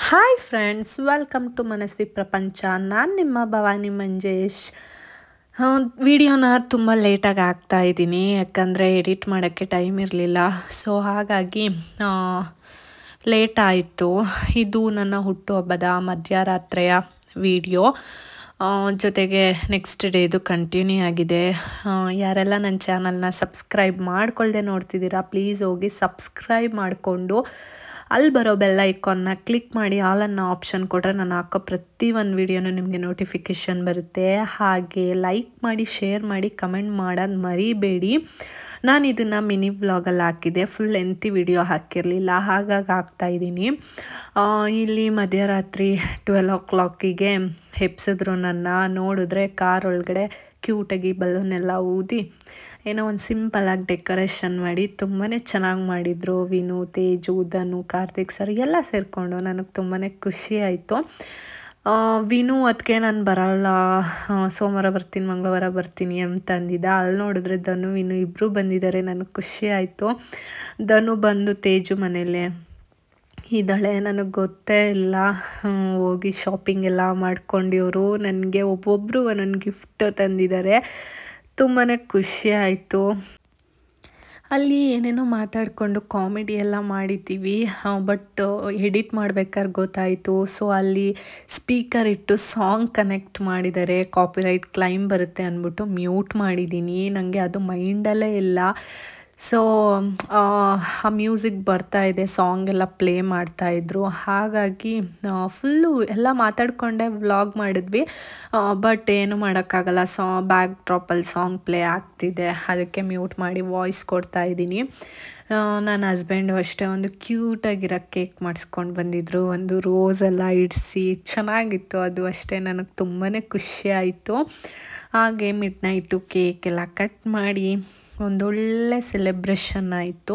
Hi friends, welcome to Manasvi Prapancha. ನಾನು ನಿಮ್ಮ ಭವಾನಿ ಮಂಜೇಶ್. ವಿಡಿಯೋನ ತುಂಬ ಲೇಟಾಗಿ ಹಾಕ್ತಾ ಇದ್ದೀನಿ, ಯಾಕಂದರೆ ಎಡಿಟ್ ಮಾಡೋಕ್ಕೆ ಟೈಮ್ ಇರಲಿಲ್ಲ. ಸೊ ಹಾಗಾಗಿ ಲೇಟ್ ಆಯಿತು. ಇದು ನನ್ನ ಹುಟ್ಟುಹಬ್ಬದ ಮಧ್ಯರಾತ್ರಿಯ ವಿಡಿಯೋ, ಜೊತೆಗೆ ನೆಕ್ಸ್ಟ್ ಡೇದು ಕಂಟಿನ್ಯೂ ಆಗಿದೆ. ಯಾರೆಲ್ಲ ನನ್ನ ಚಾನಲ್ನ ಸಬ್ಸ್ಕ್ರೈಬ್ ಮಾಡ್ಕೊಳ್ದೆ ನೋಡ್ತಿದ್ದೀರಾ, ಪ್ಲೀಸ್ ಹೋಗಿ ಸಬ್ಸ್ಕ್ರೈಬ್ ಮಾಡಿಕೊಂಡು ಅಲ್ಲಿ ಬರೋ ಬೆಲ್ ಐಕಾನ್ನ ಕ್ಲಿಕ್ ಮಾಡಿ ಆಲ್ ಅನ್ನೋ ಆಪ್ಷನ್ ಕೊಟ್ಟರೆ ನಾನು ಹಾಕೋ ಪ್ರತಿ ಒಂದು ವಿಡಿಯೋನು ನಿಮಗೆ ನೋಟಿಫಿಕೇಷನ್ ಬರುತ್ತೆ. ಹಾಗೆ ಲೈಕ್ ಮಾಡಿ, ಶೇರ್ ಮಾಡಿ, ಕಮೆಂಟ್ ಮಾಡೋದು ಮರಿಬೇಡಿ. ನಾನು ಇದನ್ನು ಮಿನಿ ವ್ಲಾಗಲ್ಲಿ ಹಾಕಿದ್ದೆ, ಫುಲ್ ಲೆಂತಿ ವಿಡಿಯೋ ಹಾಕಿರಲಿಲ್ಲ, ಹಾಗಾಗಿ ಹಾಕ್ತಾಯಿದ್ದೀನಿ. ಇಲ್ಲಿ ಮಧ್ಯರಾತ್ರಿ 12 o'clock ಎಬ್ಸಿದ್ರು. ನನ್ನ ನೋಡಿದ್ರೆ ಕಾರ್ ಒಳಗಡೆ ಕ್ಯೂಟಾಗಿ ಬಲೂನೆಲ್ಲ ಊದಿ ಏನೋ ಒಂದು ಸಿಂಪಲಾಗಿ ಡೆಕೋರೇಷನ್ ಮಾಡಿ ತುಂಬಾ ಚೆನ್ನಾಗಿ ಮಾಡಿದರು. ವಿನು, ತೇಜು, ಧನು, ಕಾರ್ತಿಕ್ ಸರ್ ಎಲ್ಲ ಸೇರಿಕೊಂಡು ನನಗೆ ತುಂಬಾ ಖುಷಿ ಆಯಿತು. ವಿನು ಅದಕ್ಕೆ ನಾನು ಬರೋಲ್ಲ, ಸೋಮವಾರ ಬರ್ತೀನಿ, ಮಂಗಳವಾರ ಬರ್ತೀನಿ ಅಂತ ಅಂದಿದ್ದ. ಅಲ್ಲಿ ನೋಡಿದ್ರೆ ಧನು, ವಿನು ಇಬ್ಬರು ಬಂದಿದ್ದಾರೆ. ನನಗೆ ಖುಷಿ ಆಯಿತು. ಧನು ಬಂದು ತೇಜು ಮನೇಲೆ ಇದ್ದಾಳೆ, ನನಗೆ ಗೊತ್ತೇ ಇಲ್ಲ. ಹೋಗಿ ಶಾಪಿಂಗ್ ಎಲ್ಲ ಮಾಡ್ಕೊಂಡಿವರು ನನಗೆ ಒಬ್ಬೊಬ್ಬರು ಒಂದೊಂದು ಗಿಫ್ಟ್ ತಂದಿದ್ದಾರೆ. ತುಂಬಾ ಖುಷಿ ಆಯಿತು. ಅಲ್ಲಿ ಏನೇನೋ ಮಾತಾಡಿಕೊಂಡು ಕಾಮಿಡಿ ಎಲ್ಲ ಮಾಡಿದ್ದೀವಿ, ಬಟ್ ಎಡಿಟ್ ಮಾಡ್ಬೇಕಾದ್ರೆ ಗೊತ್ತಾಯಿತು. ಸೊ ಅಲ್ಲಿ ಸ್ಪೀಕರ್ ಇಟ್ಟು ಸಾಂಗ್ ಕನೆಕ್ಟ್ ಮಾಡಿದ್ದಾರೆ, ಕಾಪಿರೈಟ್ ಕ್ಲೈಮ್ ಬರುತ್ತೆ ಅಂದ್ಬಿಟ್ಟು ಮ್ಯೂಟ್ ಮಾಡಿದ್ದೀನಿ. ನನಗೆ ಅದು ಮೈಂಡಲ್ಲೇ ಇಲ್ಲ. ಸೊ ಆ ಮ್ಯೂಸಿಕ್ ಬರ್ತಾಯಿದೆ, ಸಾಂಗ್ ಎಲ್ಲ ಪ್ಲೇ ಮಾಡ್ತಾಯಿದ್ರು. ಹಾಗಾಗಿ ಫುಲ್ಲು ಎಲ್ಲ ಮಾತಾಡಿಕೊಂಡೆ ವ್ಲಾಗ್ ಮಾಡಿದ್ವಿ, ಬಟ್ ಏನು ಮಾಡೋಕ್ಕಾಗಲ್ಲ. ಬ್ಯಾಕ್ ಡ್ರಾಪಲ್ಲಿ ಸಾಂಗ್ ಪ್ಲೇ ಆಗ್ತಿದೆ, ಅದಕ್ಕೆ ಮ್ಯೂಟ್ ಮಾಡಿ ವಾಯ್ಸ್ ಕೊಡ್ತಾಯಿದ್ದೀನಿ. ನನ್ನ ಹಸ್ಬೆಂಡು ಅಷ್ಟೇ ಒಂದು ಕ್ಯೂಟಾಗಿರೋ ಕೇಕ್ ಮಾಡಿಸ್ಕೊಂಡು ಬಂದಿದ್ದರು, ಒಂದು ರೋಸೆಲ್ಲ ಇಡಿಸಿ ಚೆನ್ನಾಗಿತ್ತು. ಅದು ಅಷ್ಟೇ ನನಗೆ ತುಂಬಾ ಖುಷಿ ಆಯಿತು. ಹಾಗೆ ಮಿಡ್ನೈಟು ಕೇಕ್ ಎಲ್ಲ ಕಟ್ ಮಾಡಿ ಒಂದೊಳ್ಳೆ ಸೆಲೆಬ್ರೇಷನ್ ಆಯಿತು.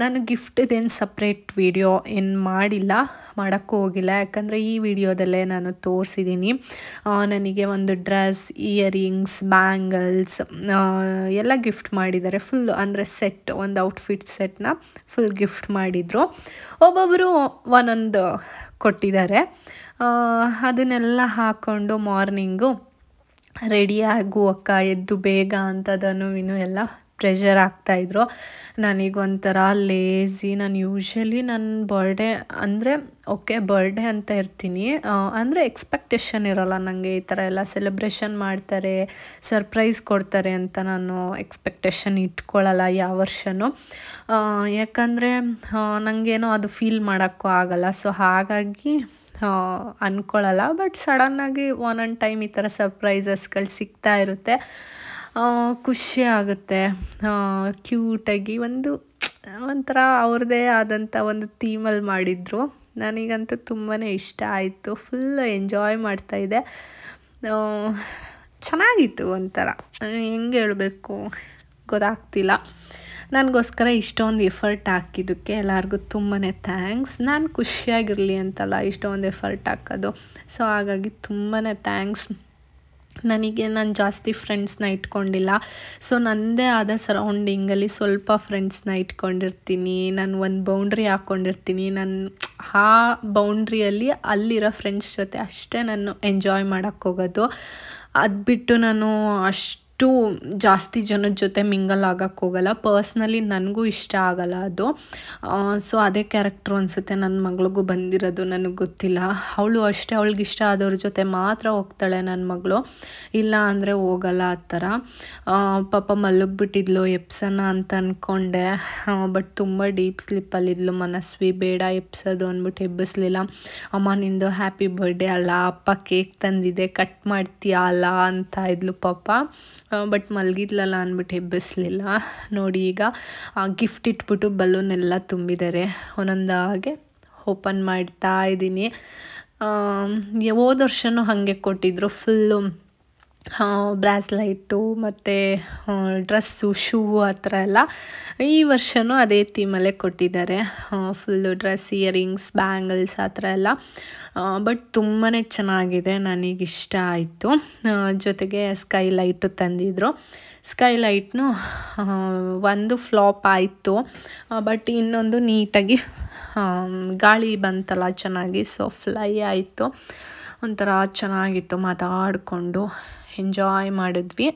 ನಾನು ಗಿಫ್ಟದೇನು ಸಪ್ರೇಟ್ ವಿಡಿಯೋ ಏನು ಮಾಡಿಲ್ಲ, ಮಾಡೋಕ್ಕೂ ಹೋಗಿಲ್ಲ, ಯಾಕಂದರೆ ಈ ವಿಡಿಯೋದಲ್ಲೇ ನಾನು ತೋರಿಸಿದ್ದೀನಿ. ನನಗೆ ಒಂದು ಡ್ರೆಸ್, ಇಯರಿಂಗ್ಸ್, ಬ್ಯಾಂಗಲ್ಸ್ ಎಲ್ಲ ಗಿಫ್ಟ್ ಮಾಡಿದ್ದಾರೆ. ಫುಲ್ ಅಂದರೆ ಸೆಟ್, ಒಂದು ಔಟ್ಫಿಟ್ ಸೆಟ್ನ ಫುಲ್ ಗಿಫ್ಟ್ ಮಾಡಿದರು. ಒಬ್ಬೊಬ್ಬರು ಒಂದೊಂದು ಕೊಟ್ಟಿದ್ದಾರೆ. ಅದನ್ನೆಲ್ಲ ಹಾಕ್ಕೊಂಡು ಮಾರ್ನಿಂಗು ರೆಡಿ ಆಗು ಅಕ್ಕ, ಎದ್ದು ಬೇಗ ಅಂತ ಧನು, ವಿನು ಎಲ್ಲ ಪ್ರೆಷರ್ ಆಗ್ತಾಯಿದ್ರು. ನನಗೊಂಥರ ಲೇಝಿ. ನಾನು ಯೂಶ್ವಲಿ ನನ್ನ ಬರ್ಡೇ ಅಂದರೆ ಓಕೆ ಬರ್ಡೇ ಅಂತ ಇರ್ತೀನಿ, ಅಂದರೆ ಎಕ್ಸ್ಪೆಕ್ಟೇಷನ್ ಇರೋಲ್ಲ ನನಗೆ. ಈ ಥರ ಎಲ್ಲ ಸೆಲೆಬ್ರೇಷನ್ ಮಾಡ್ತಾರೆ, ಸರ್ಪ್ರೈಸ್ ಕೊಡ್ತಾರೆ ಅಂತ ನಾನು ಎಕ್ಸ್ಪೆಕ್ಟೇಷನ್ ಇಟ್ಕೊಳ್ಳಲ್ಲ ಯಾವ ವರ್ಷವೂ. ಯಾಕಂದರೆ ನನಗೇನೋ ಅದು ಫೀಲ್ ಮಾಡೋಕ್ಕೂ ಆಗಲ್ಲ. ಸೊ ಹಾಗಾಗಿ ಅಂದ್ಕೊಳ್ಳಲ್ಲ. ಬಟ್ ಸಡನ್ನಾಗಿ ಒಂದೊಂದು ಟೈಮ್ ಈ ಥರ ಸರ್ಪ್ರೈಸಸ್ಗಳು ಸಿಗ್ತಾ ಇರುತ್ತೆ, ಖುಷಿ ಆಗುತ್ತೆ. ಕ್ಯೂಟಾಗಿ ಒಂಥರ ಅವ್ರದ್ದೇ ಆದಂಥ ಒಂದು ಥೀಮಲ್ಲಿ ಮಾಡಿದರು. ನನಗಂತೂ ತುಂಬಾ ಇಷ್ಟ ಆಯಿತು. ಫುಲ್ ಎಂಜಾಯ್ ಮಾಡ್ತಾಯಿದ್ದೆ. ಚೆನ್ನಾಗಿತ್ತು. ಒಂಥರ ಹೆಂಗೆ ಹೇಳಬೇಕು ಗೊತ್ತಾಗ್ತಿಲ್ಲ. ನನಗೋಸ್ಕರ ಇಷ್ಟೊಂದು ಎಫರ್ಟ್ ಹಾಕಿದ್ದಕ್ಕೆ ಎಲ್ಲರಿಗೂ ತುಂಬಾ ಥ್ಯಾಂಕ್ಸ್. ನಾನು ಖುಷಿಯಾಗಿರಲಿ ಅಂತಲ್ಲ ಇಷ್ಟೊಂದು ಎಫರ್ಟ್ ಹಾಕೋದು. ಸೊ ಹಾಗಾಗಿ ತುಂಬಾ ಥ್ಯಾಂಕ್ಸ್. ನಾನು ಜಾಸ್ತಿ ಫ್ರೆಂಡ್ಸ್ನ ಇಟ್ಕೊಂಡಿಲ್ಲ. ಸೊ ನನ್ನದೇ ಆದ ಸರೌಂಡಿಂಗಲ್ಲಿ ಸ್ವಲ್ಪ ಫ್ರೆಂಡ್ಸ್ನ ಇಟ್ಕೊಂಡಿರ್ತೀನಿ. ನಾನು ಒಂದು ಬೌಂಡ್ರಿ ಹಾಕ್ಕೊಂಡಿರ್ತೀನಿ. ಆ ಬೌಂಡ್ರಿಯಲ್ಲಿ ಅಲ್ಲಿರೋ ಫ್ರೆಂಡ್ಸ್ ಜೊತೆ ಅಷ್ಟೇ ನಾನು ಎಂಜಾಯ್ ಮಾಡೋಕ್ಕೆ ಹೋಗೋದು. ಅದು ಬಿಟ್ಟು ನಾನು ಅಷ್ಟು ಜಾಸ್ತಿ ಜನದ ಜೊತೆ ಮಿಂಗಲ್ ಆಗೋಕ್ಕೆ ಹೋಗಲ್ಲ. ಪರ್ಸ್ನಲಿ ನನಗೂ ಇಷ್ಟ ಆಗಲ್ಲ ಅದು. ಸೊ ಅದೇ ಕ್ಯಾರೆಕ್ಟ್ರು ಅನಿಸುತ್ತೆ ನನ್ನ ಮಗಳಿಗೂ ಬಂದಿರೋದು, ನನಗೆ ಗೊತ್ತಿಲ್ಲ. ಅವಳು ಅಷ್ಟೇ, ಅವಳಿಗೆ ಇಷ್ಟ ಆದವ್ರ ಜೊತೆ ಮಾತ್ರ ಹೋಗ್ತಾಳೆ ನನ್ನ ಮಗಳು, ಇಲ್ಲ ಅಂದರೆ ಹೋಗಲ್ಲ. ಆ ಥರ ಪಾಪ ಮಲಗಿಬಿಟ್ಟಿದ್ಲು, ಎಪ್ಸೋಣ ಅಂತ ಅಂದ್ಕೊಂಡೆ. ಬಟ್ ತುಂಬ ಡೀಪ್ ಸ್ಲೀಪಲ್ಲಿದ್ಲು. ಮನಸ್ವಿ ಬೇಡ ಎಪ್ಸೋದು ಅಂದ್ಬಿಟ್ಟು ಎಬ್ಬಿಸ್ಲಿಲ್ಲ. ಅಮ್ಮ ನಿಂದು ಹ್ಯಾಪಿ ಬರ್ಡೇ ಅಲ್ಲ, ಅಪ್ಪ ಕೇಕ್ ತಂದಿದೆ, ಕಟ್ ಮಾಡ್ತೀಯಾ ಅಲ್ಲ ಅಂತ ಇದ್ಲು ಪಾಪ. ಬಟ್ ಮಲಗಿದ್ಲಲ್ಲ ಅಂದ್ಬಿಟ್ಟು ಎಬ್ಬಿಸ್ಲಿಲ್ಲ. ನೋಡಿ ಈಗ ಗಿಫ್ಟ್ ಇಟ್ಬಿಟ್ಟು ಬಲೂನೆಲ್ಲ ತುಂಬಿದ್ದಾರೆ. ಒಂದೊಂದಾಗೆ ಓಪನ್ ಮಾಡ್ತಾ ಇದ್ದೀನಿ. ಹೋದ ವರ್ಷವೂ ಹಾಗೆ ಕೊಟ್ಟಿದ್ರು, ಫುಲ್ಲು ಬ್ರಾಸ್ಲೈಟು ಮತ್ತು ಡ್ರೆಸ್ಸು ಶೂ ಆ ಥರ ಎಲ್ಲ ಈ ವರ್ಷವೂ ಅದೇ ಥೀಮಲ್ಲೇ ಕೊಟ್ಟಿದ್ದಾರೆ. ಫುಲ್ಲು ಡ್ರೆಸ್, ಇಯರಿಂಗ್ಸ್, ಬ್ಯಾಂಗಲ್ಸ್ ಆ ಥರ ಎಲ್ಲ. ಬಟ್ ತುಂಬಾ ಚೆನ್ನಾಗಿದೆ, ನನಗಿಷ್ಟ ಆಯಿತು. ಜೊತೆಗೆ ಸ್ಕೈ ಲೈಟು ತಂದಿದ್ರು. ಸ್ಕೈ ಲೈಟ್ನು ಒಂದು ಫ್ಲಾಪ್ ಆಯಿತು, ಬಟ್ ಇನ್ನೊಂದು ನೀಟಾಗಿ ಗಾಳಿ ಬಂತಲ್ಲ ಚೆನ್ನಾಗಿ, ಸೊ ಫ್ಲೈ ಆಯಿತು. ಒಂಥರ ಚೆನ್ನಾಗಿತ್ತು, ಮಾತಾಡಿಕೊಂಡು ಎಂಜಾಯ್ ಮಾಡಿದ್ವಿ.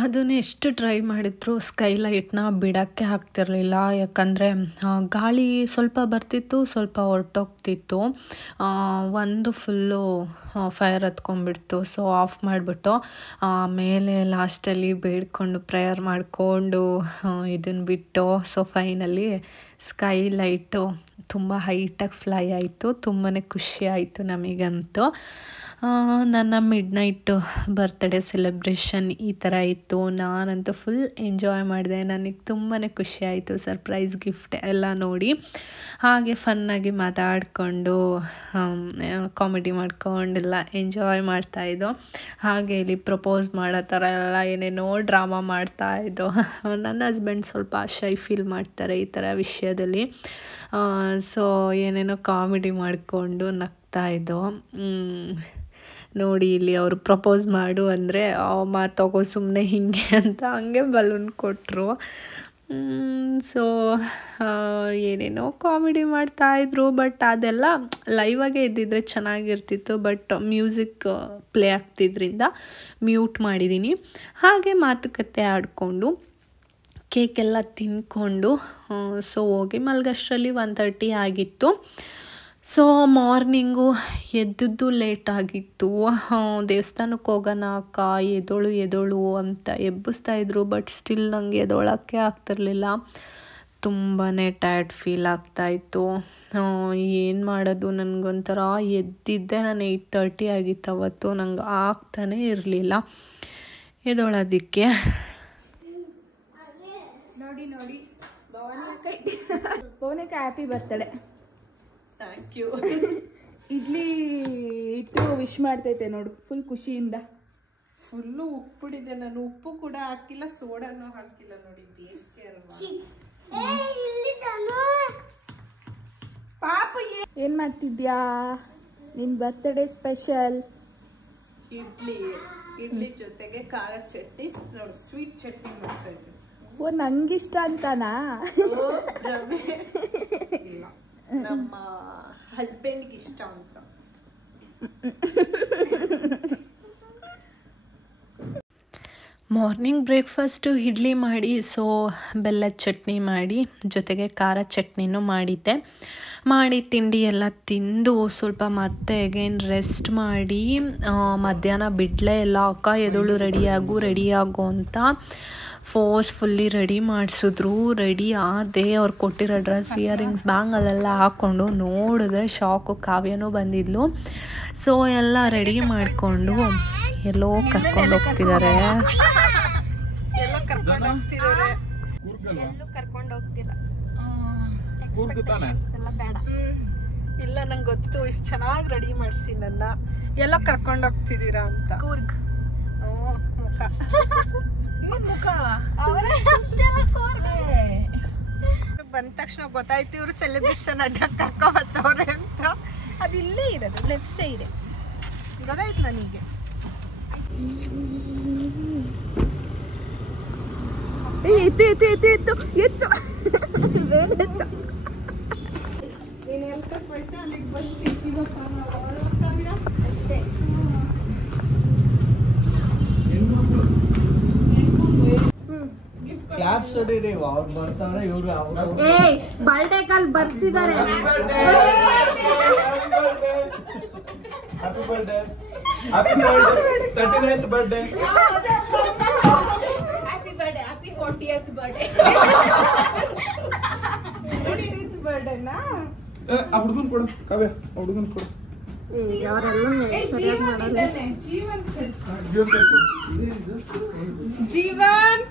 ಅದನ್ನು ಎಷ್ಟು ಟ್ರೈ ಮಾಡಿದ್ರು ಸ್ಕೈಲೈಟ್ನ ಬಿಡೋಕ್ಕೆ ಆಗ್ತಿರಲಿಲ್ಲ. ಯಾಕಂದರೆ ಗಾಳಿ ಸ್ವಲ್ಪ ಬರ್ತಿತ್ತು, ಸ್ವಲ್ಪ ಹೊರಟೋಗ್ತಿತ್ತು. ಒಂದು ಫುಲ್ಲು ಫೈರ್ ಹತ್ಕೊಂಡ್ಬಿಡ್ತು. ಸೊ ಆಫ್ ಮಾಡಿಬಿಟ್ಟು ಆಮೇಲೆ ಲಾಸ್ಟಲ್ಲಿ ಬೇಡ್ಕೊಂಡು ಪ್ರೇಯರ್ ಮಾಡಿಕೊಂಡು ಇದನ್ನು ಬಿಟ್ಟು ಸೊ ಫೈನಲಿ ಸ್ಕೈಲೈಟು ತುಂಬ ಹೈಟಾಗಿ ಫ್ಲೈ ಆಯಿತು. ತುಂಬಾ ಖುಷಿ ಆಯಿತು ನಮಗಂತೂ. ನನ್ನ ಮಿಡ್ನೈಟು ಬರ್ತ್ಡೇ ಸೆಲೆಬ್ರೇಷನ್ ಈ ಥರ ಇತ್ತು. ನಾನಂತೂ ಫುಲ್ ಎಂಜಾಯ್ ಮಾಡಿದೆ. ನನಗೆ ತುಂಬಾ ಖುಷಿ ಆಯಿತು ಸರ್ಪ್ರೈಸ್ ಗಿಫ್ಟ್ ಎಲ್ಲ ನೋಡಿ. ಹಾಗೆ ಫನ್ನಾಗಿ ಮಾತಾಡಿಕೊಂಡು ಕಾಮಿಡಿ ಮಾಡ್ಕೊಂಡೆಲ್ಲ ಎಂಜಾಯ್ ಮಾಡ್ತಾಯಿದ್ದೋ. ಹಾಗೆ ಇಲ್ಲಿ ಪ್ರಪೋಸ್ ಮಾಡೋ ಥರ ಎಲ್ಲ ಏನೇನೋ ಡ್ರಾಮಾ ಮಾಡ್ತಾಯಿದ್ದೋ. ನನ್ನ ಹಸ್ಬೆಂಡ್ ಸ್ವಲ್ಪ ಶೈ ಫೀಲ್ ಮಾಡ್ತಾರೆ ಈ ಥರ ವಿಷಯದಲ್ಲಿ. ಸೊ ಏನೇನೋ ಕಾಮಿಡಿ ಮಾಡಿಕೊಂಡು ನಗ್ತಾಯಿದ್ದೋ. ನೋಡಿ ಇಲ್ಲಿ ಅವರು ಪ್ರಪೋಸ್ ಮಾಡು ಅಂದರೆ ಮಾತೋಗೋ ಸುಮ್ಮನೆ ಹಿಂಗೆ ಅಂತ ಹಂಗೆ ಬಲೂನ್ ಕೊಟ್ಟರು. ಸೊ ಏನೇನೋ ಕಾಮಿಡಿ ಮಾಡ್ತಾಯಿದ್ರು. ಬಟ್ ಅದೆಲ್ಲ ಲೈವಾಗೇ ಇದ್ದಿದ್ರೆ ಚೆನ್ನಾಗಿರ್ತಿತ್ತು. ಬಟ್ ಮ್ಯೂಸಿಕ್ ಪ್ಲೇ ಆಗ್ತಿದ್ರಿಂದ ಮ್ಯೂಟ್ ಮಾಡಿದ್ದೀನಿ. ಹಾಗೆ ಮಾತುಕತೆ ಆಡಿಕೊಂಡು ಕೇಕೆಲ್ಲ ತಿಂದ್ಕೊಂಡು ಸೊ ಹೋಗಿ ಮಲ್ಗಷ್ಟರಲ್ಲಿ 1:30 ಆಗಿತ್ತು. ಸೊ ಮಾರ್ನಿಂಗು ಎದ್ದದ್ದು ಲೇಟಾಗಿತ್ತು. ದೇವಸ್ಥಾನಕ್ಕೆ ಹೋಗೋಣ ಅಕ್ಕ, ಎದೋಳು ಅಂತ ಎಬ್ಬಿಸ್ತಾಯಿದ್ರು. ಬಟ್ ಸ್ಟಿಲ್ ನನಗೆ ಎದೊಳಕ್ಕೆ ಆಗ್ತಿರ್ಲಿಲ್ಲ. ತುಂಬಾ ಟಯರ್ಡ್ ಫೀಲ್ ಆಗ್ತಾಯಿತ್ತು. ಏನು ಮಾಡೋದು, ನನಗೊಂಥರ ಎದ್ದಿದ್ದೆ ನಾನು 8:30 ಆಗಿತ್ತು ಅವತ್ತು. ನಂಗೆ ಆಗ್ತಾನೇ ಇರಲಿಲ್ಲ ಎದೊಳೋದಕ್ಕೆ. ನೋಡಿ ಭವನಕ್ಕ ಹ್ಯಾಪಿ ಬರ್ತಡೇ. Thank you. ಇಡ್ಲಿ ಇಟ್ಟು ವಿಶ್ ಮಾಡ್ತೈತೆ ನೋಡು, ಫುಲ್ ಖುಷಿಯಿಂದ. ಫುಲ್ಲು ಉಪ್ಪಿಡಿದೆ. ನಾನು ಉಪ್ಪು ಕೂಡ ಹಾಕಿಲ್ಲ, ಸೋಡಾನು ಹಾಕಿಲ್ಲ. ನೋಡಿ ಬೇಸಿಗೆ ಅಲ್ವಾ. ಪಾಪ ಏನ್ ಮಾಡ್ತಿದ್ಯಾ? ನಿನ್ ಬರ್ತ್ಡೇ ಸ್ಪೆಷಲ್ ಇಡ್ಲಿ ಜೊತೆಗೆ ಖಾರ ಚಟ್ನಿ, ನೋಡಿ ಸ್ವೀಟ್ ಚಟ್ನಿ ಮಾಡ್ತಾ ಇದ್ದೀನಿ. ಓ, ನಂಗಿಷ್ಟ ಅಂತಾನಾ? ಇಲ್ಲ, ನಮ್ಮ ಹಸ್ಬೆಂಡ್ಗೆ ಇಷ್ಟ ಅಂತ. ಮಾರ್ನಿಂಗ್ ಬ್ರೇಕ್ಫಾಸ್ಟು ಇಡ್ಲಿ ಮಾಡಿ, ಸೊ ಬೆಲ್ಲದ ಚಟ್ನಿ ಮಾಡಿ ಜೊತೆಗೆ ಖಾರ ಚಟ್ನಿನೂ ಮಾಡಿದ್ದೆ. ಮಾಡಿ ತಿಂಡಿ ಎಲ್ಲ ತಿಂದು ಸ್ವಲ್ಪ ಮತ್ತೆ ಅಗೇನ್ ರೆಸ್ಟ್ ಮಾಡಿ ಮಧ್ಯಾಹ್ನ ಬಿಡಲೇ ಇಲ್ಲ. ಅಕ್ಕ ಎದಳು ರೆಡಿಯಾಗು ಅಂತ ಫೋರ್ಸ್ಫುಲ್ಲಿ ರೆಡಿ ಮಾಡಿಸಿದ್ರು. ರೆಡಿ ಆದೆ. ಅವ್ರು ಕೊಟ್ಟಿರೋ ಡ್ರೆಸ್, ಇಯರಿಂಗ್ಸ್, ಬ್ಯಾಂಗಲೆಲ್ಲ ಹಾಕ್ಕೊಂಡು ನೋಡಿದ್ರೆ ಶಾಕು. ಕಾವ್ಯನೂ ಬಂದಿದ್ಲು. ಸೊ ಎಲ್ಲ ರೆಡಿ ಮಾಡಿಕೊಂಡು ಎಲ್ಲೋ ಕರ್ಕೊಂಡು ಹೋಗ್ತಿದ್ದಾರೆ. ಇಲ್ಲ, ನಂಗೆ ಗೊತ್ತು ಇಷ್ಟು ಚೆನ್ನಾಗಿ ರೆಡಿ ಮಾಡಿಸಿ ನನ್ನ ಎಲ್ಲ ಕರ್ಕೊಂಡು ಹೋಗ್ತಿದ್ದೀರಾ ಅಂತ. ಕೂರ್ಗ್ ಮುಖ ಬಂದ ತಕ್ಷಣ ಗೊತ್ತಾಯ್ತು ಇವ್ರು ಸೆಲೆಬ್ರೇಷನ್ ಅಡ್ಡ ಕರ್ಕೊಂಬತ್ತವ್ರೆ ಅಂತ. ಅದು ಇಲ್ಲೇ ಇರೋದು, ಲೆಫ್ಟ್ ಸೈಡ್ ಗೊತ್ತಾಯ್ತು ನನಗೆ. ಎತ್ತು ಎತ್ತು ಎತ್ತು ಎತ್ತು ಎತ್ತು ಎತ್ತು. ನೀನು ಎಲ್ಲಿ ಕರ್ಕೋಯ್ತು ಅಲ್ಲಿಗೆ ಬರ್ತೀವಿ ಅಷ್ಟೇ. ಕ್ಲಾಪ್ಸ್ ಹೊಡೀರಿ, ಅವ್ರು ಬರ್ತಾರೆ, ಇವ್ರು ಬರ್ಡೇ ಕಾಲ್ ಬರ್ತಿದ್ದಾರೆ. Happy birthday, happy birthday, 39th birthday, happy birthday, happy 40th birthday. 40th ಬರ್ಡೇನಾ? ಆ ಹುಡುಗನ್ ಕೊಡು ಕಾವ್ಯ, ಆ ಹುಡುಗನ್ ಕೊಡು. Jeevan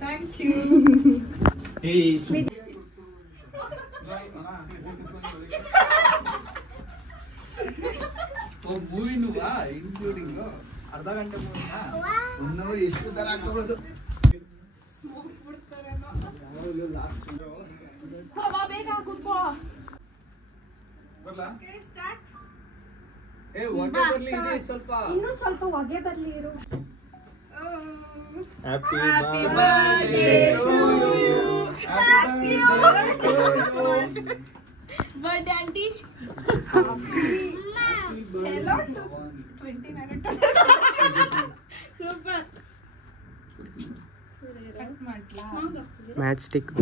thank you. ಮೂವಿನೂ ಇನ್ಕ್ಲೂಡಿಂಗ್ ಅರ್ಧ ಗಂಟೆ ಮೂವಿನ 1 hour ಎಷ್ಟು ತರ ಹಾಕೋಬಹುದು. ಇನ್ನೂ ಸ್ವಲ್ಪ ಹೊಗೆ ಬರ್ಲಿ ಇರು. Happy birthday to you. Happy birthday to you. Birthday auntie. Match stick.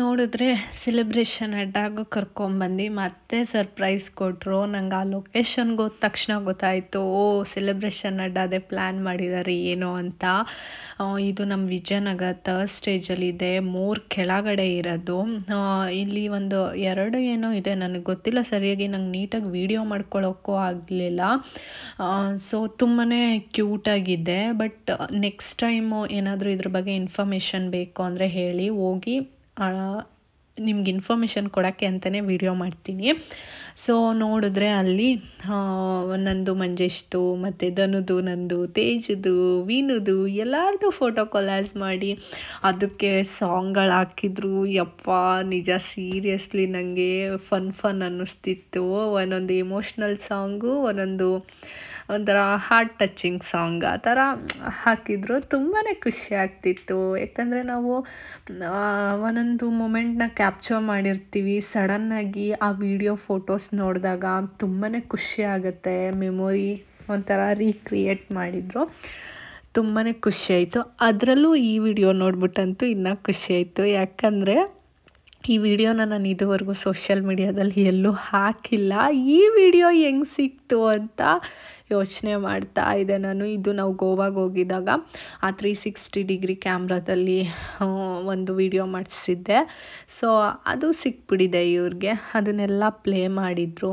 ನೋಡಿದ್ರೆ ಸೆಲೆಬ್ರೇಷನ್ ಅಡ್ಡಾಗೋ ಕರ್ಕೊಂಬಂದು ಮತ್ತೆ ಸರ್ಪ್ರೈಸ್ ಕೊಟ್ಟರು. ನಂಗೆ ಆ ಲೊಕೇಶನ್ಗೆ ಹೋದ ತಕ್ಷಣ ಗೊತ್ತಾಯಿತು, ಓ ಸೆಲೆಬ್ರೇಷನ್ ಅಡ್ಡಾದೆ ಪ್ಲ್ಯಾನ್ ಮಾಡಿದ್ದಾರೆ ಏನೋ ಅಂತ. ಇದು ನಮ್ಮ ವಿಜಯನಗರ ಥರ್ಡ್ ಸ್ಟೇಜಲ್ಲಿದೆ, 3 ಕೆಳಗಡೆ ಇರೋದು. ಇಲ್ಲಿ ಒಂದು 2 ಏನೋ ಇದೆ, ನನಗೆ ಗೊತ್ತಿಲ್ಲ ಸರಿಯಾಗಿ, ನಂಗೆ ನೀಟಾಗಿ ವೀಡಿಯೋ ಮಾಡ್ಕೊಳ್ಳೋಕ್ಕೂ ಆಗಲಿಲ್ಲ. ಸೊ ತುಂಬಾ ಕ್ಯೂಟಾಗಿದೆ. ಬಟ್ ನೆಕ್ಸ್ಟ್ ಟೈಮು ಏನಾದರೂ ಇದ್ರ ಬಗ್ಗೆ ಇನ್ಫಾರ್ಮೇಷನ್ ಬೇಕು ಅಂದರೆ ಹೇಳಿ, ಹೋಗಿ ನಿಮ್ಗೆ ಇನ್ಫಾರ್ಮೇಷನ್ ಕೊಡೋಕ್ಕೆ ಅಂತಲೇ ವಿಡಿಯೋ ಮಾಡ್ತೀನಿ. ಸೊ ನೋಡಿದ್ರೆ ಅಲ್ಲಿ ನಂದು ಮಂಜೇಶ್ದು ಮತ್ತು ಧನುದು, ನಂದು ತೇಜದು, ವೀನುದು ಎಲ್ಲರದು ಫೋಟೋ ಕೊಲಾಸ್ ಮಾಡಿ ಅದಕ್ಕೆ ಸಾಂಗ್ಗಳು ಹಾಕಿದ್ರು. ಯಪ್ಪ ನಿಜ ಸೀರಿಯಸ್ಲಿ ನನಗೆ ಫನ್ ಅನ್ನಿಸ್ತಿತ್ತು. ಒಂದೊಂದು ಎಮೋಷ್ನಲ್ ಸಾಂಗು, ಒಂಥರ ಹಾರ್ಟ್ ಟಚಿಂಗ್ ಸಾಂಗ್ ಆ ಥರ ಹಾಕಿದ್ರು. ತುಂಬಾ ಖುಷಿ ಆಗ್ತಿತ್ತು. ಯಾಕಂದರೆ ನಾವು ಒಂದೊಂದು ಮೂಮೆಂಟ್ನ ಕ್ಯಾಪ್ಚರ್ ಮಾಡಿರ್ತೀವಿ, ಸಡನ್ನಾಗಿ ಆ ವಿಡಿಯೋ ಫೋಟೋಸ್ ನೋಡಿದಾಗ ತುಂಬಾ ಖುಷಿ ಆಗುತ್ತೆ. ಮೆಮೊರಿ ಒಂಥರ ರೀಕ್ರಿಯೇಟ್ ಮಾಡಿದರು, ತುಂಬಾ ಖುಷಿಯಾಯಿತು. ಅದರಲ್ಲೂ ಈ ವಿಡಿಯೋ ನೋಡ್ಬಿಟ್ಟಂತೂ ಇನ್ನೂ ಖುಷಿಯಾಯಿತು. ಯಾಕಂದರೆ ಈ ವಿಡಿಯೋನ ನಾನು ಇದುವರೆಗೂ ಸೋಷಿಯಲ್ ಮೀಡಿಯಾದಲ್ಲಿ ಎಲ್ಲೂ ಹಾಕಿಲ್ಲ. ಈ ವಿಡಿಯೋ ಹೆಂಗೆ ಸಿಕ್ತು ಅಂತ ಯೋಚನೆ ಮಾಡ್ತಾ ಇದೆ ನಾನು. ಇದು ನಾವು ಗೋವಾಗೆ ಹೋಗಿದ್ದಾಗ ಆ 360 ಡಿಗ್ರಿ ಕ್ಯಾಮ್ರಾದಲ್ಲಿ ಒಂದು ವಿಡಿಯೋ ಮಾಡಿಸಿದ್ದೆ. ಸೊ ಅದು ಸಿಕ್ಬಿಟ್ಟಿದೆ ಇವ್ರಿಗೆ, ಅದನ್ನೆಲ್ಲ ಪ್ಲೇ ಮಾಡಿದರು.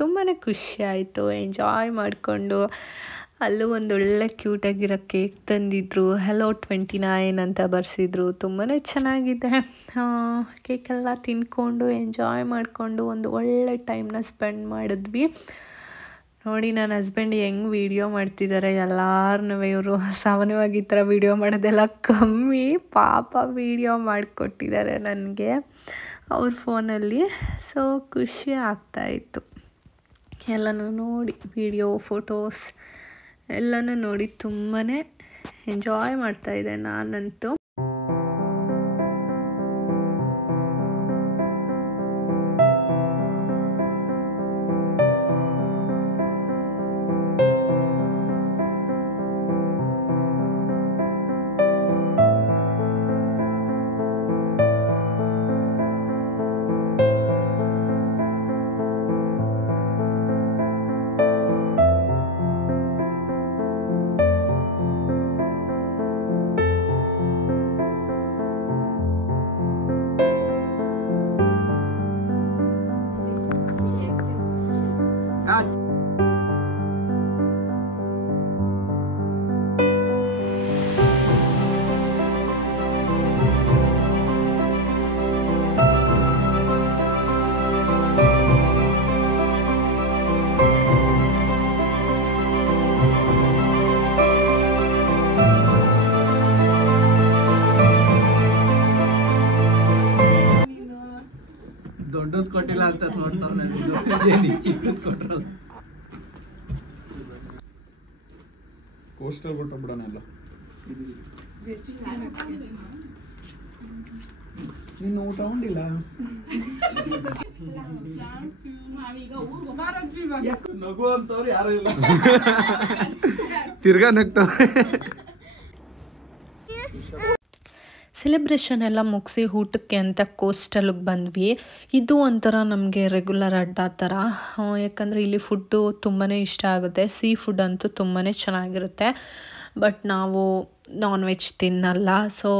ತುಂಬಾ ಖುಷಿ ಆಯಿತು, ಎಂಜಾಯ್ ಮಾಡಿಕೊಂಡು. ಅಲ್ಲೂ ಒಂದೊಳ್ಳೆ ಕ್ಯೂಟಾಗಿರೋ ಕೇಕ್ ತಂದಿದ್ರು, ಹೆಲೋ 29 ಅಂತ ಬರ್ಸಿದ್ರು. ತುಂಬಾ ಚೆನ್ನಾಗಿದೆ. ಕೇಕೆಲ್ಲ ತಿನ್ಕೊಂಡು ಎಂಜಾಯ್ ಮಾಡಿಕೊಂಡು ಒಂದು ಒಳ್ಳೆ ಟೈಮ್ನ ಸ್ಪೆಂಡ್ ಮಾಡಿದ್ವಿ. ನೋಡಿ ನನ್ನ ಹಸ್ಬೆಂಡ್ ಹೆಂಗೆ ವೀಡಿಯೋ ಮಾಡ್ತಿದ್ದಾರೆ ಎಲ್ಲಾರನ್ನೂ. ಇವರು ಸಾಮಾನ್ಯವಾಗಿ ಈ ಥರ ವೀಡಿಯೋ ಮಾಡೋದೆಲ್ಲ ಕಮ್ಮಿ, ಪಾಪ ವೀಡಿಯೋ ಮಾಡಿಕೊಟ್ಟಿದ್ದಾರೆ ನನಗೆ ಅವ್ರ ಫೋನಲ್ಲಿ. ಸೊ ಖುಷಿ ಆಗ್ತಾಯಿತ್ತು ಎಲ್ಲನೂ ನೋಡಿ, ವೀಡಿಯೋ ಫೋಟೋಸ್ ಎಲ್ಲನೂ ನೋಡಿ ತುಂಬಾ ಎಂಜಾಯ್ ಮಾಡ್ತಾಯಿದ್ದೆ ನಾನಂತೂ. ದೊಡ್ಡದ್ ಕೊಟ್ಟಿಲ್ಲ ಅಂತ ನೋಡ್ತಾರೆ, ಚಿಕ್ಕದ್ ಕೊಟ್ಟರು. ಕೋಸ್ಟಲ್ ಕೊಟ್ಟ ಬಿಡೋಣ ಎಲ್ಲ. ನೀನು ಊಟ ಉಂಡಿಲ್ಲ? ನಗು ಅಂತವ್ರು ಯಾರು ಇಲ್ಲ, ತಿರ್ಗಾ ನಗ್ತವ್ರೆ. ಸೆಲೆಬ್ರೇಷನ್ ಎಲ್ಲ ಮುಗಿಸಿ ಊಟಕ್ಕೆ ಅಂತ ಕೋಸ್ಟಲ್ಗೆ ಬಂದ್ವಿ. ಇದು ಒಂಥರ ನಮಗೆ ರೆಗ್ಯುಲರ್ ಅಡ್ಡ ಥರ. ಯಾಕಂದರೆ ಇಲ್ಲಿ ಫುಡ್ಡು ತುಂಬಾ ಇಷ್ಟ ಆಗುತ್ತೆ. ಸೀ ಫುಡ್ ಅಂತೂ ತುಂಬಾ ಚೆನ್ನಾಗಿರುತ್ತೆ. ಬಟ್ ನಾವು ನಾನ್ ವೆಜ್ ತಿನ್ನಲ್ಲ. ಸೊ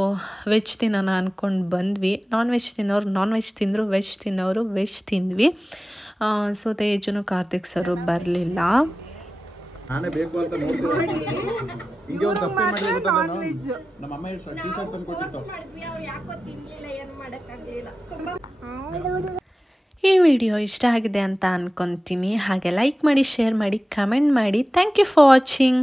ವೆಜ್ ತಿನ್ನೋಣ ಅಂದ್ಕೊಂಡು ಬಂದ್ವಿ. ನಾನ್ ವೆಜ್ ತಿನ್ನೋರು ನಾನ್ ವೆಜ್ ತಿಂದರು, ವೆಜ್ ತಿನ್ನೋರು ವೆಜ್ ತಿಂದ್ವಿ. ಸೊ ತೇಜನು ಕಾರ್ತಿಕ್ ಸರು ಬರಲಿಲ್ಲ. ನಾನೇ ಬೇಕು ಅಂತ ನೋಡ್ತೀನಿ. ಹಿಂಗೆ ಒಂದು ತಪ್ಪು ಮಾಡಿದ್ರೆ ನಮ್ಮ ಅಮ್ಮ ಟೀ ಶರ್ಟ್ ತಂದು ಕೊಟ್ಟಿತ್ತು. ಈ ವಿಡಿಯೋ ಇಷ್ಟ ಆಗಿದೆ ಅಂತ ಅಂದ್ಕೊತೀನಿ. ಹಾಗೆ ಲೈಕ್ ಮಾಡಿ, ಶೇರ್ ಮಾಡಿ, ಕಮೆಂಟ್ ಮಾಡಿ. Thank you for watching.